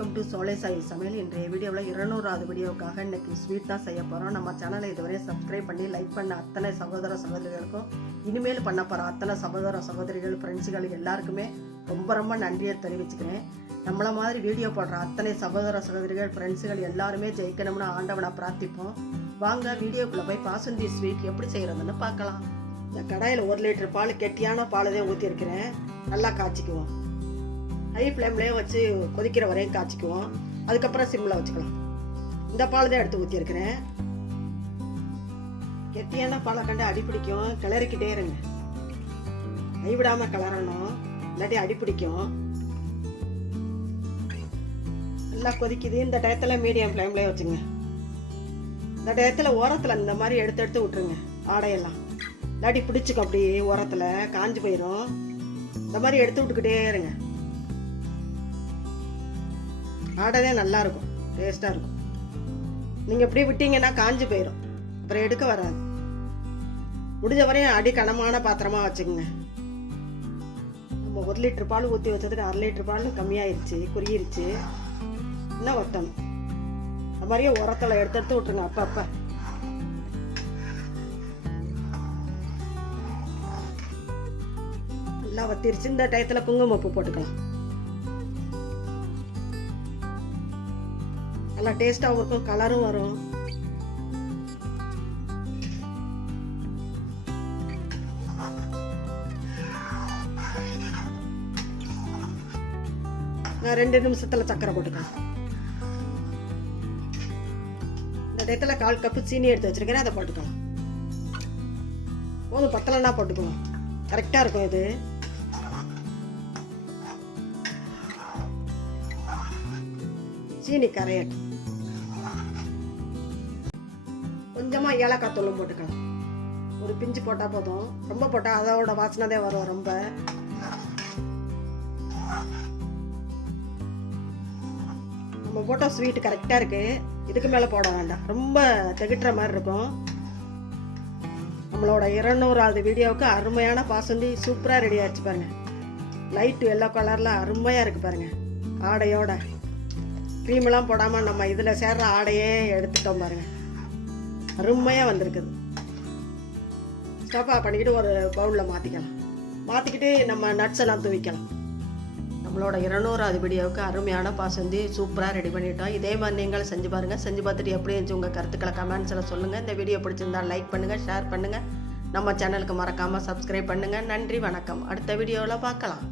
Welcome to சோலை சாய் சமையல். இன்றைய வீடியோவில் 200வது வீடியோவுக்காக இன்றைக்கி ஸ்வீட் தான் செய்ய போகிறோம். நம்ம சேனலை இதுவரை சப்ஸ்கிரைப் பண்ணி லைக் பண்ண அத்தனை சகோதர சகோதரிகளுக்கும் இனிமேல் பண்ண போகிற அத்தனை சகோதர சகோதரிகள் ஃப்ரெண்ட்ஸுகள் எல்லாருக்குமே ரொம்ப நன்றியை தெரிவிச்சுக்கிறேன். நம்மளை மாதிரி வீடியோ போடுற அத்தனை சகோதர சகோதரிகள் ஃப்ரெண்ட்ஸுகள் எல்லாருமே ஜெயிக்கணும்னு ஆண்டவனை பிரார்த்திப்போம். வாங்க வீடியோக்குள்ளே போய் பாசுந்தி ஸ்வீட் எப்படி செய்கிறதுன்னு பார்க்கலாம். இந்த கடாயில் 1 லிட்டர் பால், கெட்டியான பால் தான் ஊற்றிருக்கிறேன். நல்லா காய்ச்சிக்குவோம். ஹை ஃப்ளேம்லேயே வச்சு கொதிக்கிற வரையும் காய்ச்சிக்குவோம். அதுக்கப்புறம் சிம்மில் வச்சுக்கலாம். இந்த பால் தான் எடுத்து ஊற்றிருக்கிறேன். கெட்டியான பாலை கண்டு அடிப்பிடிக்கும், கிளறிக்கிட்டே இருங்க. கைவிடாமல் கிளறணும், இல்லாட்டி அடிப்பிடிக்கும். நல்லா கொதிக்குது. இந்த டயத்தில் மீடியம் ஃப்ளேம்லேயே வச்சுங்க. இந்த டயத்தில் ஓரத்தில் இந்த மாதிரி எடுத்து விட்டுருங்க ஆடையெல்லாம். இல்லாட்டி பிடிச்சிக்கும், அப்படி ஓரத்தில் காஞ்சி போயிடும். இந்த மாதிரி எடுத்து விட்டுக்கிட்டே இருங்க. ஆடவே நல்லாயிருக்கும், டேஸ்ட்டாக இருக்கும். நீங்கள் இப்படி விட்டீங்கன்னா காஞ்சி போயிடும், அப்புறம் எடுக்க வராது. முடிஞ்ச வரையும் அடி கனமான பாத்திரமாக வச்சுக்கோங்க. நம்ம 1 லிட்டர் பால் ஊற்றி வச்சதுக்கு 1/2 லிட்டர் பால் கம்மியாயிருச்சு, குறுகிருச்சு. இன்னும் ஒட்டணும். அந்த மாதிரியே உரத்தில் எடுத்து விட்டுருங்க அப்பப்போ. நல்லா வத்திருச்சு. இந்த டயத்தில் குங்குமப்பூ போட்டுக்கலாம். நல்லா டேஸ்டாகவும் இருக்கும், கலரும் வரும். நான் 2 நிமிஷத்தில் சக்கரை போட்டுக்கலாம். இந்த டயத்தில் 1/4 கப்பு சீனி எடுத்து வச்சிருக்கேன், அதை போட்டுக்கலாம். போதும், பத்தலைன்னா போட்டுக்கலாம், கரெக்டாக இருக்கும் இது. சீனி கரையட்டும். கொஞ்சமாக ஏலக்காய் தூளும் போட்டுக்கலாம். ஒரு பிஞ்சு போட்டால் போதும், ரொம்ப போட்டால் அதோட வாசனை தான் வரும். ரொம்ப நம்ம போட்ட ஸ்வீட் கரெக்டாக இருக்குது. இதுக்கு மேலே போட வேண்டாம், ரொம்ப திகட்டுற மாதிரி இருக்கும். நம்மளோட 200வது வீடியோவுக்கு அருமையான பாசுந்தி சூப்பராக ரெடி ஆகிடுச்சு பாருங்கள். லைட் எல்லோ கலரில் அருமையாக இருக்குது பாருங்கள். ஆடையோட க்ரீமெல்லாம் போடாமல் நம்ம இதில் சேர்ற ஆடையே எடுத்துட்டோம் பாருங்கள். அருமையாக வந்திருக்குது. ஸ்டவ் ஆஃப் பண்ணிக்கிட்டு ஒரு பவுலில் மாற்றிக்கிட்டு நம்ம நட்ஸ் எல்லாம் தூவிக்கலாம். நம்மளோட 200வது வீடியோவுக்கு அருமையான பாசுந்தி சூப்பராக ரெடி பண்ணிட்டோம். இதே மாதிரி நீங்களும் செஞ்சு பாருங்கள். செஞ்சு பார்த்துட்டு எப்படி இருந்துச்சு உங்கள் கருத்துக்களை கமெண்ட்ஸில் சொல்லுங்கள். இந்த வீடியோ பிடிச்சிருந்தா லைக் பண்ணுங்கள், ஷேர் பண்ணுங்கள். நம்ம சேனலுக்கு மறக்காமல் சப்ஸ்கிரைப் பண்ணுங்கள். நன்றி, வணக்கம். அடுத்த வீடியோவில் பார்க்கலாம்.